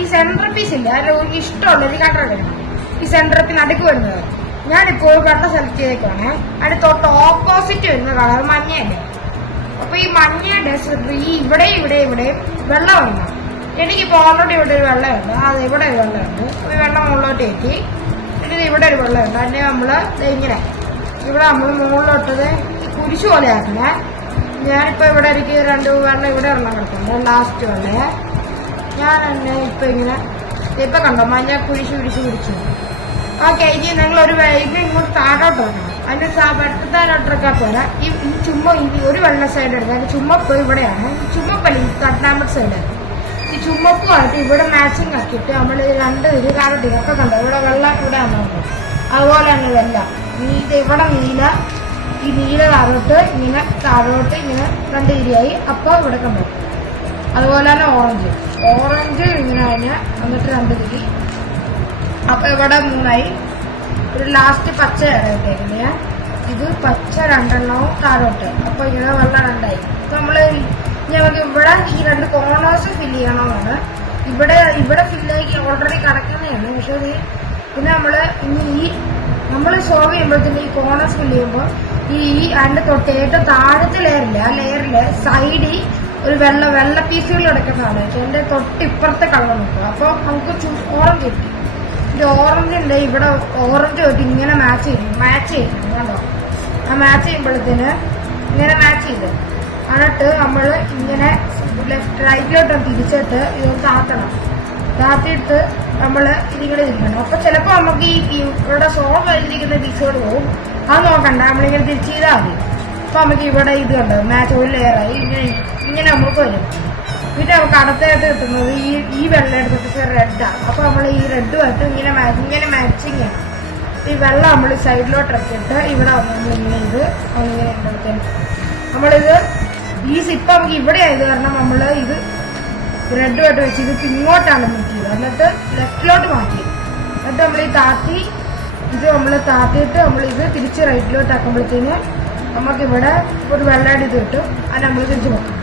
ഈ centre piece ഇല്ല, അതിൽ ഇഷ്ടമുള്ള ഒരു കളർ എടുക്കണം. ഈ സെന്റർ പീസ് നടുക്ക് വരുന്നത് ഞാനിപ്പോൾ വെള്ള സെലക്ട് ചെയ്തേക്കാണ്. അതിന് തൊട്ട് ഓപ്പോസിറ്റ് വരുന്ന കളർ മഞ്ഞയല്ലേ. അപ്പൊ ഈ മഞ്ഞയുടെ ഈ ഇവിടെയും വെള്ളം വരണം. എനിക്കിപ്പോ ഓൾറെഡി ഇവിടെ ഒരു വെള്ളമുണ്ട്, അത് ഇവിടെ ഒരു വെള്ളമുണ്ട്. ഈ വെള്ളം മുകളിലോട്ട് കയറ്റി എന്നിട്ട് ഇവിടെ ഒരു വെള്ളമുണ്ട്. അതിനെ നമ്മള് ഇങ്ങനെ ഇവിടെ നമ്മൾ മുകളിലോട്ടത് കുരിശു പോലെ ആക്കണേ. ഞാനിപ്പോ ഇവിടെ എനിക്ക് 2 വെള്ളം ഇവിടെ വെള്ളം കിടക്കുന്നുണ്ട്, ലാസ്റ്റ് വെള്ളേ. ഞാൻ തന്നെ ഇപ്പൊ ഇങ്ങനെ ഇപ്പൊ കണ്ടോ മഞ്ഞ കുരിശു. ഓക്കെ, ഇനി നിങ്ങൾ ഒരു ഇത് ഇങ്ങോട്ട് താഴോട്ട് വരണം. അതിന്റെ പെട്ടത്താലോട്ടൊക്കെ പോരാ. ഈ ഒരു വെള്ള സൈഡ് എടുക്കുക. അതിന്റെ ചുമപ്പ് ഇവിടെയാണ്. ചുമപ്പല്ല, ഈ തട്ടാമ്പട്ട് സൈഡ്. ഈ ചുമപ്പുമായിട്ട് ഇവിടെ മാച്ചിങ് ആക്കിയിട്ട് നമ്മൾ 2 കാലട്ടി ഒക്കെ കണ്ടോ. ഇവിടെ വെള്ളം ഇവിടെ ആകുന്നുണ്ട്. അതുപോലെ തന്നെ ഇതെല്ലാം ഇവിടെ ഈ നീല താഴോട്ട് ഇങ്ങനെ 2 ഇരിയായി. അപ്പൊ ഇവിടെ കണ്ടോ. അതുപോലെ തന്നെ ഓറഞ്ച് ഇങ്ങനെ കഴിഞ്ഞ് എന്നിട്ട് 2 തിരി. അപ്പൊ ഇവിടെ 3ആയി. ഒരു ലാസ്റ്റ് പച്ചയാണ് ഇട്ടേക്കുന്നത്. ഇത് പച്ച 2 താഴോട്ട്. അപ്പൊ ഇങ്ങനെ വെള്ളം 2ആയി. അപ്പൊ നമ്മള് ഞങ്ങൾക്ക് ഇവിടെ ഈ 2 കോർണേഴ്സ് ഫില്ല് ചെയ്യണമെന്നാണ്. ഇവിടെ ഫില്ലാക്കി ഓൾറെഡി കിടക്കുന്നതാണ്. പക്ഷെ പിന്നെ നമ്മള് സോൾവ് ചെയ്യുമ്പോഴത്തേന് ഈ കോർണേഴ്സ് ഫില്ല് ചെയ്യുമ്പോൾ ഈ അതിന്റെ തൊട്ട് ഏറ്റവും താഴത്തെ ലെയറില്ല, ആ ലെയറില് സൈഡിൽ ഒരു വെള്ള പീസുകൾ കിടക്കുന്നതാണ്. എന്റെ തൊട്ടിപ്പുറത്തെ കളർ നോക്കുക. അപ്പൊ നമുക്ക് ഓറഞ്ച് കിട്ടി. ഇത് ഓറഞ്ചിന്റെ ഇവിടെ ഓറഞ്ച് തൊട്ട് ഇങ്ങനെ മാച്ച് ചെയ്യും കണ്ടോ. ആ മാച്ച് ചെയ്യുമ്പോഴത്തേന് ഇങ്ങനെ മാച്ച് ചെയ്ത് എന്നിട്ട് നമ്മൾ ഇങ്ങനെ റൈറ്റിലോട്ട് തിരിച്ചിട്ട് ഇതൊന്ന് താത്തിയിട്ട് നമ്മൾ ഇതിങ്ങനെ ഇരിക്കണം. അപ്പൊ ചിലപ്പോ നമുക്ക് ഈ ഇവിടെ സോൾവ് ചെയ്തിരിക്കുന്ന പീസുകൾ പോകും. അത് നോക്കണ്ട, നമ്മളിങ്ങനെ തിരിച്ച് ചെയ്താൽ മതി. അപ്പൊ നമുക്ക് ഇവിടെ ഇത് കണ്ടോ മാച്ച് ഒരു ലെയറായി ഇങ്ങനെ നമുക്ക് വരും. പിന്നെ നമുക്ക് അടുത്തായിട്ട് കിട്ടുന്നത് ഈ വെള്ളം എടുത്തിട്ട് റെഡാണ്. അപ്പൊ നമ്മൾ ഈ റെഡുമായിട്ട് ഇങ്ങനെ മാച്ചിങ് ചെയ്യണം. ഈ വെള്ളം നമ്മൾ സൈഡിലോട്ട് ഇറക്കിയിട്ട് ഇവിടെ ഇങ്ങനെ എടുത്തേക്കും. നമ്മളിത് ഈ സിപ്പ് നമുക്ക് ഇവിടെ ആയത് കാരണം നമ്മള് ഇത് റെഡുമായിട്ട് വെച്ച് ഇത് ഇങ്ങോട്ടാണ് മുക്കിയത്. എന്നിട്ട് ലെഫ്റ്റിലോട്ട് മാറ്റി. എന്നിട്ട് നമ്മൾ ഈ താത്തിയിട്ട് നമ്മളിത് തിരിച്ച് റൈറ്റിലോട്ട് ആക്കുമ്പോഴത്തേന് നമുക്കിവിടെ ഒരു വെള്ളം ഇത് കിട്ടും. അത് നമ്മൾ തിരിച്ച് വെക്കും.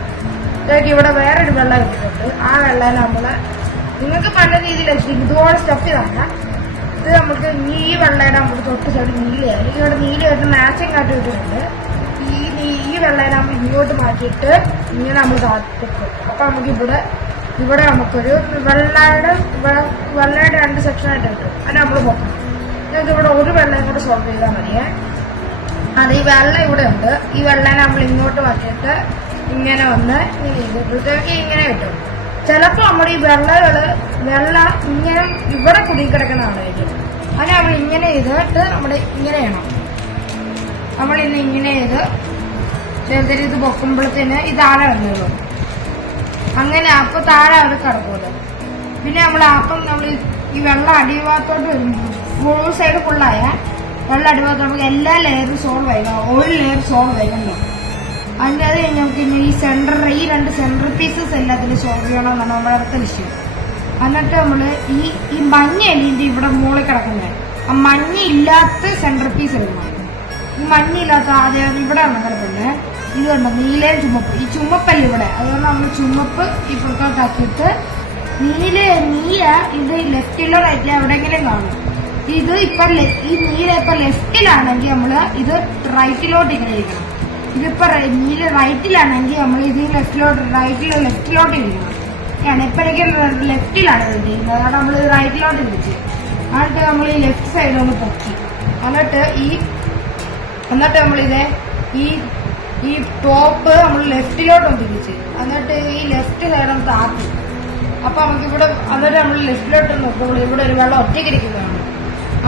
ഇവിടെ വേറൊരു വെള്ളം ഇട്ടിട്ടുണ്ട്. ആ വെള്ളം നിങ്ങൾക്ക് പല രീതിയിൽ ഇതുപോലെ സ്റ്റഫ് ചെയ്താണ്. ഇത് നമുക്ക് ഈ വെള്ളയുടെ നമുക്ക് തൊട്ട് സൈഡ് നീലയായി. ഇവിടെ നീലയായിട്ട് മാച്ചിങ് ആയിട്ട് ഇട്ടിട്ടുണ്ട്. ഈ വെള്ളം നമ്മൾ ഇങ്ങോട്ട് മാറ്റിയിട്ട് ഇങ്ങനെ നമ്മൾ താത്തിക്കും. അപ്പൊ നമുക്ക് ഇവിടെ നമുക്കൊരു വെള്ളയുടെ 2 സെക്ഷനായിട്ട് കിട്ടും. അത് നമ്മൾ നോക്കണം. നിങ്ങൾക്ക് ഇവിടെ ഒരു വെള്ളം കൂടെ സോൾവ് ചെയ്താൽ മതിയേ. അത് ഈ വെള്ളം ഇവിടെ ഉണ്ട്. ഈ വെള്ളം നമ്മൾ ഇങ്ങോട്ട് മാറ്റിയിട്ട് ഇങ്ങനെ വന്ന് ഇങ്ങനെ ചെയ്തപ്പോഴത്തേക്ക് ഇങ്ങനെ കിട്ടും. ചിലപ്പോ നമ്മൾ ഈ വെള്ളം ഇങ്ങനെ ഇവിടെ കുടുങ്ങിക്കിടക്കുന്നതായിരിക്കും. അത് നമ്മൾ ഇങ്ങനെ ചെയ്തിട്ട് നമ്മൾ ഇങ്ങനെ ചെയ്യണം. ഇങ്ങനെ ചെയ്ത് ചെറുതിരി ഇത് പൊക്കുമ്പോഴത്തേന് ഈ താഴെ വന്നുള്ളൂ. അങ്ങനെ അപ്പൊ താഴെ അത് കിടക്കുമല്ലോ. പിന്നെ നമ്മൾ ഈ വെള്ളം അടിഭാഗത്തോട്ട് വരുമ്പോൾ ഫുൾ സൈഡ് ഫുള്ളായ വെള്ളം അടിഭാഗത്തോട്ട് നമുക്ക് എല്ലാ ലെയറും സോൾവ് ആയി. ഒരു ലെയർ സോൾവ് ആയിക്കണ്ടോ. അതിൻ്റെ അത് നമുക്ക് ഈ 2 സെന്റർ പീസസ് എല്ലാത്തിനും സോൾവ് ചെയ്യണമെന്നാണ് നമ്മുടെ അടുത്ത ലക്ഷ്യം. എന്നിട്ട് നമ്മള് ഈ മഞ്ഞ എലിന്റെ ഇവിടെ മുകളിൽ കിടക്കുന്നത് ആ മഞ്ഞ ഇല്ലാത്ത സെന്റർ പീസ് എടുക്കണം. ഈ മഞ്ഞയില്ലാത്ത ആദ്യം ഇവിടെ കിടക്കുന്നത് ഇത് കണ്ടോ നീലയും ചുമപ്പ്. ഈ ചുമപ്പല്ല ഇവിടെ, അതുകൊണ്ട് നമ്മൾ ചുമപ്പ് ഈ പുറത്തോട്ടാക്കിയിട്ട് നീല ഇത് ലെഫ്റ്റിലോ റൈറ്റിലോ എവിടെയെങ്കിലും കാണും. ഇത് ഈ നീല ഇപ്പൊ ലെഫ്റ്റിലാണെങ്കിൽ നമ്മള് ഇത് റൈറ്റിലോട്ട് ഇങ്ങനെ ഇരിക്കണം. ഇതിപ്പോ നീല റൈറ്റിലാണെങ്കിൽ നമ്മൾ ഇത് ലെഫ്റ്റിലോട്ട് ഇരിക്കണം. ഇപ്പൊ എനിക്ക് ലെഫ്റ്റിലാണ് ഇരിക്കുന്നത്, അതാണ് നമ്മൾ റൈറ്റിലോട്ട് തിരിച്ച്. എന്നിട്ട് നമ്മൾ ഈ ലെഫ്റ്റ് സൈഡ് ഒന്ന് പൊക്കി. എന്നിട്ട് നമ്മളിത് ഈ ടോപ്പ് നമ്മൾ ലെഫ്റ്റിലോട്ടൊന്ന് തിരിച്ച്. എന്നിട്ട് ഈ ലെഫ്റ്റ് സൈഡ് ഒന്ന് താത്തി. അപ്പൊ നമുക്ക് ഇവിടെ എന്നിട്ട് നമ്മൾ ലെഫ്റ്റിലോട്ട് നോക്കുമ്പോൾ ഇവിടെ ഒരു വെള്ളം ഒറ്റയ്ക്കിരിക്കുന്നതാണ്.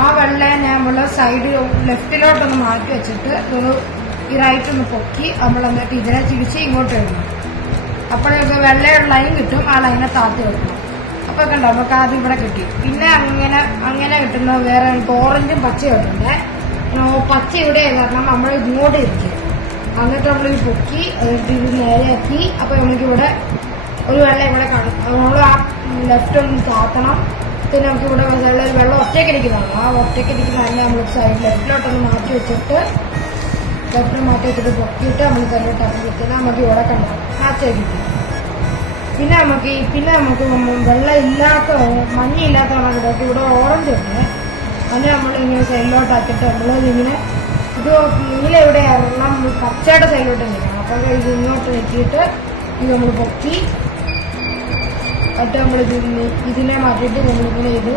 ആ വെള്ളം നമ്മള് സൈഡ് ലെഫ്റ്റിലോട്ടൊന്ന് മാറ്റി വെച്ചിട്ട് ഈ റൈറ്റ് ഒന്ന് പൊക്കി നമ്മൾ എന്നിട്ട് ഇതിനെ തിരിച്ച് ഇങ്ങോട്ട് ഇടണം. അപ്പോഴൊക്കെ വെള്ളയുടെ ലൈൻ കിട്ടും. ആ ലൈനെ താത്തി വെക്കണം. അപ്പൊ കണ്ടോ നമുക്ക് ആദ്യം ഇവിടെ കിട്ടി. പിന്നെ അങ്ങനെ കിട്ടുന്ന വേറെ ഓറഞ്ചും പച്ചയും കിട്ടുന്നേ. പച്ച ഇവിടെ കാരണം നമ്മൾ ഇങ്ങോട്ട് ഇരിക്കും. എന്നിട്ട് നമ്മൾ ഈ പൊക്കി ഇത് നേരെയാക്കി. അപ്പൊ നമുക്കിവിടെ ഒരു വെള്ളം ഇവിടെ കാണും. നമ്മൾ ആ ലെഫ്റ്റ് ഒന്ന് താത്തണം. പിന്നെ നമുക്ക് ഇവിടെ ഒരു വെള്ളം ഒറ്റയ്ക്കിരിക്കുന്നതാണ്. ആ ഒറ്റയ്ക്കിരിക്കുന്ന തന്നെ നമ്മൾ സൈഡ് ലെഫ്റ്റിലോട്ടൊന്ന് മാറ്റി വെച്ചിട്ട് പൊക്കിയിട്ട് നമ്മൾ തന്നെ ഇറങ്ങിയിട്ട് നമുക്ക് ഇവിടെ കണ്ടാൽ മാച്ചായി കിട്ടും. പിന്നെ നമുക്ക് വെള്ളം ഇല്ലാത്ത മഞ്ഞയില്ലാത്ത കളറിലേക്ക് ഇവിടെ ഓറഞ്ച് ഉണ്ട്. അതിന് നമ്മളിങ്ങനെ സൈഡിലോട്ടാക്കിയിട്ട് നമ്മളിങ്ങനെ ഇത് നീല ഇവിടെ ഇറങ്ങാൻ പച്ചയുടെ സൈഡിലോട്ട് നിൽക്കണം. അപ്പോൾ ഇത് ഇങ്ങോട്ട് വെച്ചിട്ട് ഇത് നമ്മൾ പൊക്കി എന്നിട്ട് നമ്മളിത് ഇതിനെ മാറ്റിയിട്ട് നമ്മളിങ്ങനെ ഇത്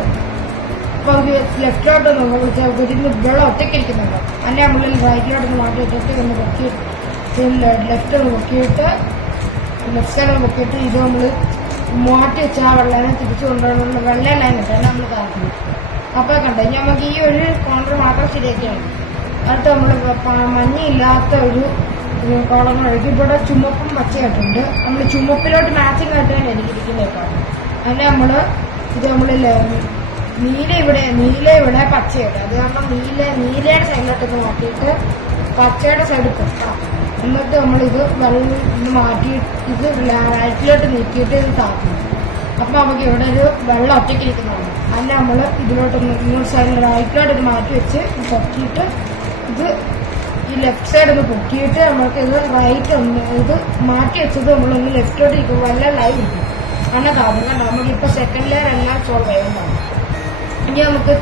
അപ്പോൾ ലെഫ്റ്റിലോട്ട് നോക്കുമ്പോൾ വെള്ളം ഒറ്റയ്ക്കിരിക്കുന്നുണ്ടോ അതിൻ്റെ നമ്മൾ റൈറ്റിലോട്ടൊന്ന് മാറ്റി വെച്ചിട്ട് ഒന്ന് പൊക്കി ലെഫ്റ്റ് ഒന്ന് പൊക്കിയിട്ട് ലെഫ്റ്റ് സൈഡ് പൊക്കിയിട്ട് ഇത് നമ്മൾ മാറ്റി വെച്ച ആ വെള്ളനെ തിരിച്ചു കൊണ്ടുവന്നുള്ള വെള്ള ലൈൻ കിട്ടാൻ നമ്മൾ കാണിക്കുന്നു. അപ്പോൾ കണ്ടോ നമുക്ക് ഈ ഒരു കോൺട്ര മാത്രം ശരിയാക്കിയാണ്. അടുത്ത് നമ്മൾ മഞ്ഞയില്ലാത്ത ഒരു കോളം ഒഴുകി ഇവിടെ ചുമപ്പും പച്ചയായിട്ടുണ്ട്. നമ്മൾ ചുമപ്പിലോട്ട് മാച്ചിങ് ആയിട്ടാണ് എനിക്കിരിക്കുന്നേക്കാണ്. അതിന് നമ്മൾ നീല ഇവിടെ പച്ചയുണ്ട്. അത് കാരണം നീലയുടെ സൈഡിലോട്ടൊക്കെ മാറ്റിയിട്ട് പച്ചയുടെ സൈഡ് പൊക്കണം. എന്നിട്ട് നമ്മളിത് വെള്ളം മാറ്റി ഇത് റൈറ്റിലോട്ട് നീക്കിയിട്ട് ഇത് താക്കുന്നു. അപ്പൊ നമുക്ക് ഇവിടെ ഒരു വെള്ളം ഒറ്റയ്ക്കിരിക്കുന്നതാണ്. അതിന് നമ്മൾ ഇങ്ങോട്ട് സൈഡിൽ റൈറ്റിലോട്ട് ഇത് മാറ്റി വെച്ച് പൊക്കിയിട്ട് ഇത് ഈ ലെഫ്റ്റ് സൈഡ് ഒന്ന് പൊക്കിയിട്ട് നമുക്ക് ഇത് റൈറ്റ് ഒന്ന് ഇത് മാറ്റി വെച്ചത് നമ്മളൊന്ന് ലെഫ്റ്റിലോട്ട് ഇരിക്കുമ്പോൾ നല്ല ലൈവ് ഇരിക്കും. അങ്ങനെ താപം കണ്ടോ നമുക്കിപ്പോൾ സെക്കൻഡ് ലെയർ എല്ലാം സോൾവ് ചെയ്യുന്നതാണ്. ഇനി നമുക്ക്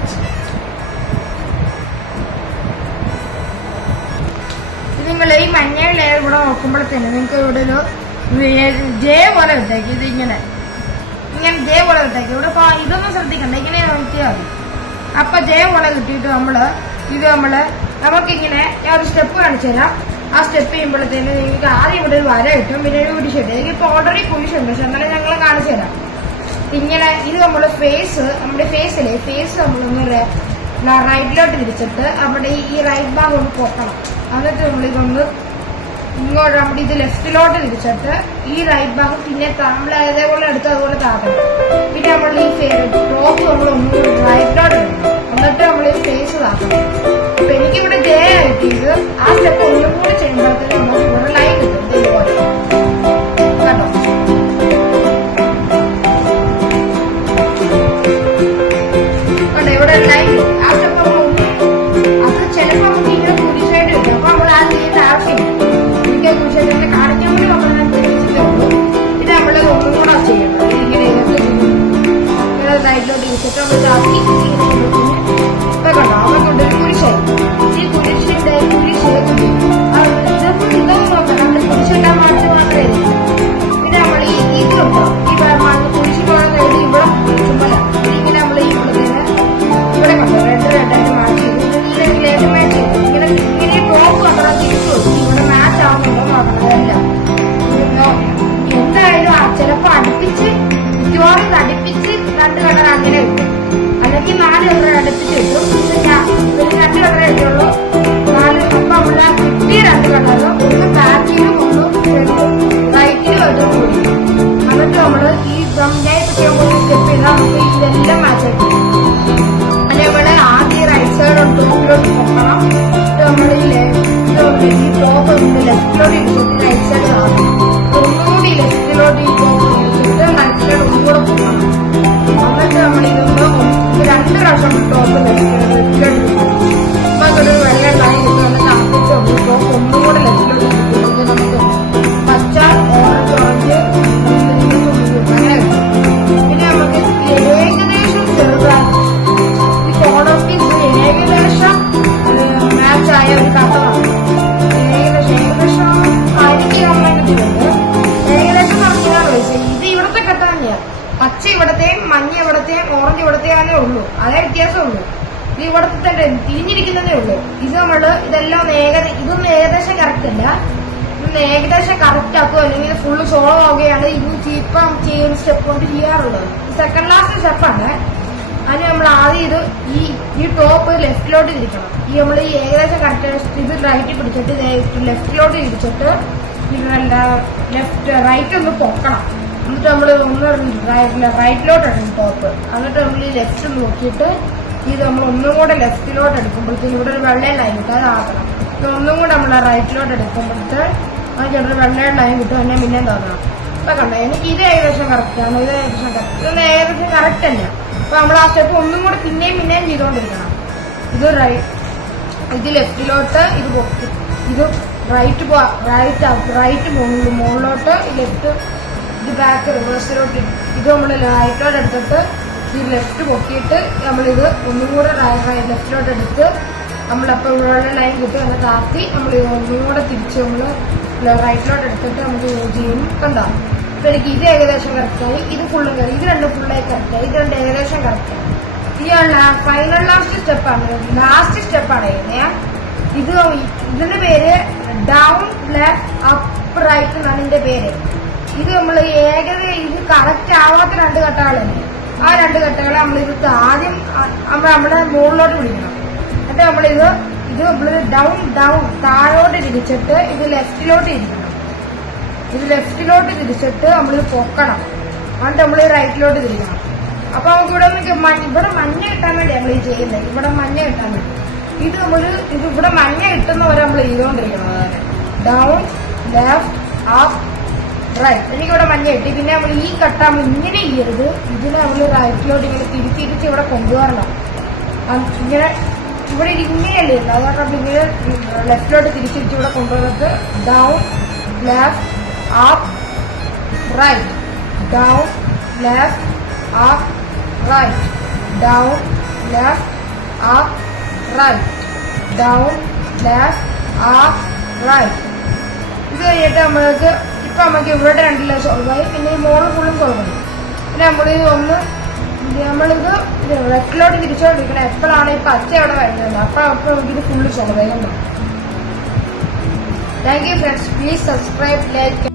നിങ്ങൾ ഈ മഞ്ഞ ലെയർ ഇവിടെ നോക്കുമ്പോഴത്തേന് നിങ്ങൾക്ക് ഇവിടെ ഒരു ജെ പോലെ ഇട്ടേക്ക്. ഇത് ഇങ്ങനെ ജെ പോലെ ഇട്ടേക്ക്. ഇവിടെ ഇതൊന്നും ശ്രദ്ധിക്കണ്ട, ഇങ്ങനെ നോക്കിയാൽ മതി. അപ്പൊ ജെ പോലെ കിട്ടിയിട്ട് നമുക്കിങ്ങനെ ഞാൻ ഒരു സ്റ്റെപ്പ് കാണിച്ചു തരാം. ആ സ്റ്റെപ്പ് ചെയ്യുമ്പോഴത്തേന് നിങ്ങൾക്ക് ആദ്യം ഇവിടെ ഒരു വര കിട്ടും, പിന്നെ ഒരു കുരിശുണ്ട്. എനിക്കിപ്പോൾ ഓൾറെഡി കുരിശുണ്ട്, പക്ഷെ എന്നാലും ഞങ്ങൾ കാണിച്ചു തരാം. ഇങ്ങനെ ഇത് നമ്മുടെ ഫേസ് നമ്മളൊന്ന് റൈറ്റിലോട്ട് തിരിച്ചിട്ട് അവിടെ ഈ റൈറ്റ് ഭാഗം ഒന്ന് പൊക്കണം. എന്നിട്ട് നമ്മളിതൊന്ന് ഇങ്ങോട്ട് നമ്മുടെ ഇത് ലെഫ്റ്റിലോട്ട് തിരിച്ചിട്ട് ഈ റൈറ്റ് ഭാഗം പിന്നെ നമ്മൾ അതേപോലെ എടുത്ത് അതുപോലെ താക്കണം. പിന്നെ നമ്മൾ ഈ ടോപ്പ് നമ്മളൊന്ന് റൈറ്റിലോട്ട് ഇടണം. എന്നിട്ട് നമ്മൾ ഈ ഫേസ് താക്കണം. അപ്പൊ എനിക്കിവിടെ ജെ കിട്ടിയത് ആ സ്റ്റെപ്പ് ഒന്നും കൂടി ചെയ്യുമ്പോഴത്തേക്ക് നമുക്ക് ഇവിടെ ലൈൻ കിട്ടും. ഇതുപോലെ കേട്ടോ. ഇവിടെ ലൈൻ ആ സ്റ്റെപ്പ് അത് ചിലപ്പോൾ നമുക്ക് ഇങ്ങനെ കുരിശായിട്ട് കിട്ടും. അപ്പൊ നമ്മൾ അത് ചെയ്യേണ്ട ആവശ്യമില്ല. എനിക്ക് കുരിശായിട്ട് കാണിക്കാൻ വേണ്ടി നമ്മൾ ഉള്ളൂ. ഇത് നമ്മൾ ഒന്നും കൂടെ ചെയ്യണം. ഇങ്ങനെ സൈഡിലോട്ട് ഇരിച്ചിട്ട് നമ്മൾ ചാക്കി കണ്ടോ അവർക്കുണ്ട് ഒരു കുരിശായി. ഈ കുരിശിന്റെ ഇതൊന്നും നോക്കാം. നമ്മൾ കുരിശിട്ടാൻ മാറ്റി മാത്രമേ പിന്നെ നമ്മൾ ഇതുണ്ടോ ഈ കുരിശ് പോകുന്ന സൈഡ് ഇവിടെ ചുമല ഇങ്ങനെ നമ്മൾ ഇവിടെ കണ്ടോ റെഡായിട്ട് മാറ്റി ഇതിലേക്ക് മാച്ച് ചെയ്തു. ഇങ്ങനെ ടോപ്പ് കണ്ടോ തിരിച്ചു ഇവിടെ മാച്ച് ആവുന്നുണ്ടോ നോക്കണം. അതെല്ലാം എന്തായാലും ചിലപ്പോ മിക്കവാറും അടുപ്പിച്ച് 2 കളർ അങ്ങനെ കിട്ടും, അല്ലെങ്കിൽ 4 കളർ അടുപ്പിച്ച് കിട്ടും. പിന്നെ 2 കളർ കിട്ടുള്ളൂ 4. അപ്പൊ നമ്മളെ കിട്ടിയ 2 കളറും ഒന്ന് ബാക്കിലും ഒന്ന് റൈറ്റിലും ആയിട്ട് കൂടി. എന്നിട്ട് നമ്മള് ഈ ഞാൻ ഇപ്പൊ ചെയ്യാൻ പോകുന്ന സ്റ്റെപ്പ് ചെയ്താൽ നമുക്ക് ഇതെല്ലാം മാച്ച് ആയിട്ട് അതേപോലെ ആദ്യം റൈറ്റ് സൈഡ് ടോപ്പിലോട്ട് നോക്കണം. നമ്മൾ ഈ ടോപ്പ് ലെഫ്റ്റിലോട്ട് ഇരിച്ചിട്ട് റൈറ്റ് സൈഡ് ആകും. ഒന്നുകൂടി ലെഫ്റ്റിലോട്ട് ഈ ടോപ്പ് ഇരിച്ചിട്ട് റൈറ്റ് സൈഡ് ഒന്നുകൂടെ പോകണം. എന്നിട്ട് നമ്മൾ ഇതൊന്ന് 2 പ്രാവശ്യം ടോപ്പ് ലെഫ്റ്റിലോട്ട് അപ്പൊ അതൊരു വെള്ള ലൈൻ കിട്ടും. എന്നിട്ട് ആദ്യത്തെ ടോപ്പ് ഒന്നുകൂടെ ലെഫ്റ്റിലോട്ട് ഇരിക്കുന്നത് നമുക്ക് പച്ച ഓറഞ്ച് അങ്ങനെ കിട്ടും. പിന്നെ നമുക്ക് ഏകദേശം ചെറുതായി ഈ കോർണർ പീസ് ഏകദേശം മാച്ചായ ഒരു കഥമാണ്. ഏകദേശം ആയിരിക്കും നമ്മളെ കിട്ടുന്നത്. ഏകദേശം പറഞ്ഞാൽ ഇത് ഇവിടുത്തെ കഥ തന്നെയാണ്. പച്ച ഇവിടത്തെയും മഞ്ഞ ഇവിടത്തെയും ഓറഞ്ച് ഇവിടത്തെയാണേ ഉള്ളൂ, അതേ വ്യത്യാസമുള്ളൂ. ഇത് ഇവിടത്തെ തന്നെ തിരിഞ്ഞിരിക്കുന്നതേ ഉള്ളൂ. ഇത് ഇതെല്ലാം ഇതൊന്നും ഏകദേശം കറക്റ്റ് അല്ല. ഇതൊന്ന് ഏകദേശം കറക്റ്റ് ആക്കുക, അല്ലെങ്കിൽ ഫുള്ള് സോളോ ആവുകയാണ് ഇപ്പം ചെയ്യുന്ന സ്റ്റെപ്പ് കൊണ്ട് ചെയ്യാറുള്ളത്. സെക്കൻഡ് ലാസ്റ്റ് സ്റ്റെപ്പാണ്. അതിന് നമ്മൾ ആദ്യം ഈ ടോപ്പ് ലെഫ്റ്റിലോട്ട് തിരിക്കണം. നമ്മൾ ഈ ഏകദേശം കറക്റ്റ് ഇത് റൈറ്റ് പിടിച്ചിട്ട് ലെഫ്റ്റിലോട്ട് തിരിച്ചിട്ട് റൈറ്റ് ഒന്ന് പൊക്കണം. എന്നിട്ട് നമ്മൾ ഒന്ന് റൈറ്റിലോട്ട് എടുക്കും ടോപ്പ്. എന്നിട്ട് നമ്മൾ ഈ ലെഫ്റ്റ് നോക്കിയിട്ട് ഇത് നമ്മൾ ഒന്നും കൂടെ ലെഫ്റ്റിലോട്ട് എടുക്കുമ്പോഴത്തേക്ക് ഇവിടെ ഒരു വെള്ള ലൈൻ കിട്ടും, അത് ആക്കണം. ഒന്നും കൂടെ നമ്മൾ റൈറ്റിലോട്ട് എടുക്കുമ്പോഴത്തെ ആ ചെറിയ വെള്ള ലൈൻ കിട്ടും. എന്നെ പിന്നെ തോന്നണം. ഇപ്പൊ കണ്ടോ എനിക്ക് ഇത് ഏകദേശം കറക്റ്റാണ്, ഇത് ഏകദേശം കറക്റ്റ്, ഇതൊന്നും ഏകദേശം കറക്റ്റ് അല്ല. അപ്പൊ നമ്മൾ ആ സ്റ്റെപ്പ് ഒന്നും കൂടെ പിന്നെയും ചെയ്തുകൊണ്ടിരിക്കണം. ഇത് ലെഫ്റ്റിലോട്ട് ഇത് റൈറ്റ് മുകളിലോട്ട് ലെഫ്റ്റ് ഇത് ബാക്ക് റിവേഴ്സിലോട്ട് ഇത് നമ്മൾ റൈറ്റിലോട്ട് എടുത്തിട്ട് ഈ ലെഫ്റ്റ് പൊക്കിയിട്ട് നമ്മളിത് ഒന്നും കൂടെ ലെഫ്റ്റിലോട്ട് എടുത്ത് നമ്മളപ്പോൾ ഇവിടെയുള്ള ലൈൻ കിട്ടും എന്ന് താത്തി നമ്മൾ ഒന്നും കൂടെ തിരിച്ച് നമ്മൾ റൈറ്റിലോട്ട് എടുത്തിട്ട് നമുക്ക് യൂസ് ചെയ്യും. കണ്ടോ? അപ്പൊ എനിക്ക് ഇത് ഏകദേശം കറക്റ്റായി, ഇത് ഫുള്ളും കയറി, ഇത് രണ്ടും ഫുള്ളായി കറക്റ്റായി, ഇത് രണ്ട് ഏകദേശം കറക്റ്റായി. ഇതാണ് ഫൈനൽ ലാസ്റ്റ് സ്റ്റെപ്പാണ് ഇത്. ഇതിന്റെ പേര് ഡൗൺ ലെഫ്റ്റ് അപ്പ് റൈറ്റ് എന്നാണ് ഇതിന്റെ പേര്. ഇത് നമ്മൾ ഇത് കറക്റ്റ് ആവാത്ത രണ്ട് ഘട്ടങ്ങളല്ലേ, ആ രണ്ട് ഘട്ടങ്ങളെ നമ്മളിത് ആദ്യം നമ്മുടെ മുകളിലോട്ട് പിടിക്കണം. എന്നിട്ട് നമ്മളിത് ഡൗൺ താഴോട്ട് തിരിച്ചിട്ട് ഇത് ലെഫ്റ്റിലോട്ട് ഇരിക്കണം. ഇത് ലെഫ്റ്റിലോട്ട് തിരിച്ചിട്ട് നമ്മളിത് പൊക്കണം. എന്നിട്ട് നമ്മൾ റൈറ്റിലോട്ട് തിരിക്കണം. അപ്പൊ നമുക്ക് ഇവിടെ മഞ്ഞ കിട്ടാൻ വേണ്ടി നമ്മൾ ഈ ചെയ്യുന്നത്. ഇവിടെ മഞ്ഞ കിട്ടാൻ വേണ്ടി ഇത് ഇവിടെ മഞ്ഞ കിട്ടുന്നവരെ നമ്മൾ ചെയ്തുകൊണ്ടിരിക്കണം. Down left up right. എനിക്കിവിടെ മഞ്ഞ കിട്ടി. പിന്നെ നമ്മൾ ഈ കട്ട നമ്മൾ ഇങ്ങനെ ചെയ്യരുത്, ഇതിനെ നമ്മൾ റൈറ്റിലോട്ട് ഇങ്ങനെ തിരിച്ചിരിച്ച് ഇവിടെ കൊണ്ടുവരണം. ഇങ്ങനെ ഇവിടെ ഇങ്ങനെയല്ലേ ഉള്ളു, അതുകൊണ്ട് ഇങ്ങനെ ലെഫ്റ്റിലോട്ട് തിരിച്ചിരിച്ച് ഇവിടെ കൊണ്ടുവന്നിട്ട് down left up right, down left up right, down left up right, down left up right. ഇത് കഴിഞ്ഞിട്ട് നമുക്ക് ഇവിടെ രണ്ടില്ല സോൾവ് ആയി. പിന്നെ ഈ മോള് ഫുള്ളും സോൾവ് ആയി. പിന്നെ നമ്മളിത് ലെഫ്റ്റിലോട്ട് തിരിച്ചോണ്ടിരിക്കണം. എപ്പോഴാണ് ഈ പച്ച അവിടെ വരുന്നത് അപ്പോൾ നമുക്കിത് ഫുള്ള് സോൾവ് ആയി. Thank you friends. Please subscribe, like.